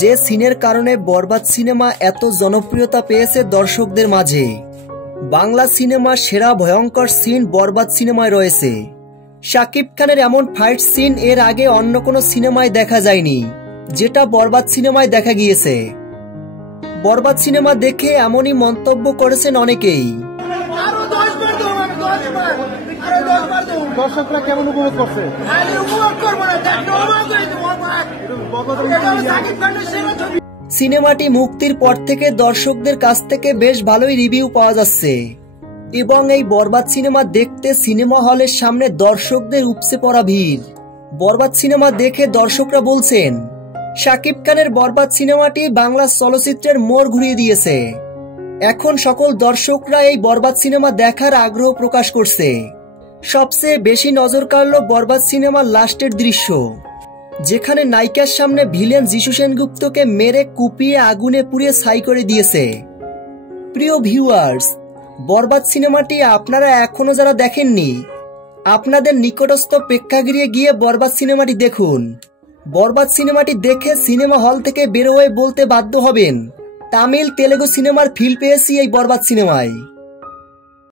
যে সিনের কারণে বরবাদ সিনেমা এত জনপ্রিয়তা পেয়েছে দর্শকদের মাঝে। বাংলা সিনেমার সেরা ভয়ঙ্কর সিন বরবাদ সিনেমায় রয়েছে। শাকিব খানের এমন ফাইট সিন এর আগে অন্য কোনো সিনেমায় দেখা যায়নি, যেটা বরবাদ সিনেমায় দেখা গিয়েছে। বরবাদ সিনেমা দেখে এমনই মন্তব্য করেছেন অনেকেই। দর্শকরা কেমন উপভোগ করছে? সিনেমাটি মুক্তির পর থেকে দর্শকদের কাছ থেকে বেশ ভালোই রিভিউ পাওয়া যাচ্ছে এবং এই বরবাদ সিনেমা দেখতে সিনেমা হলের সামনে দর্শকদের উপচে পড়া ভিড়। বরবাদ সিনেমা দেখে দর্শকরা বলছেন, শাকিব খানের বরবাদ সিনেমাটি বাংলা চলচ্চিত্রের মোড় ঘুরিয়ে দিয়েছে। এখন সকল দর্শকরা এই বরবাদ সিনেমা দেখার আগ্রহ প্রকাশ করছে। সবচেয়ে বেশি নজর কাড়ল বরবাদ সিনেমার লাস্টের দৃশ্য, যেখানে নায়িকার সামনে ভিলেন যিশু সেনগুপ্তকে মেরে কুপিয়ে আগুনে পুড়িয়ে ছাই করে দিয়েছে। প্রিয় ভিউয়ার্স, বরবাদ সিনেমাটি আপনারা এখনো যারা দেখেননি, আপনাদের নিকটস্থ প্রেক্ষাগৃহে গিয়ে বরবাদ সিনেমাটি দেখুন। বরবাদ সিনেমাটি দেখে সিনেমা হল থেকে বের হয়ে বলতে বাধ্য হবেন, তামিল তেলেগু সিনেমার ফিল পেয়েছি এই বরবাদ সিনেমায়।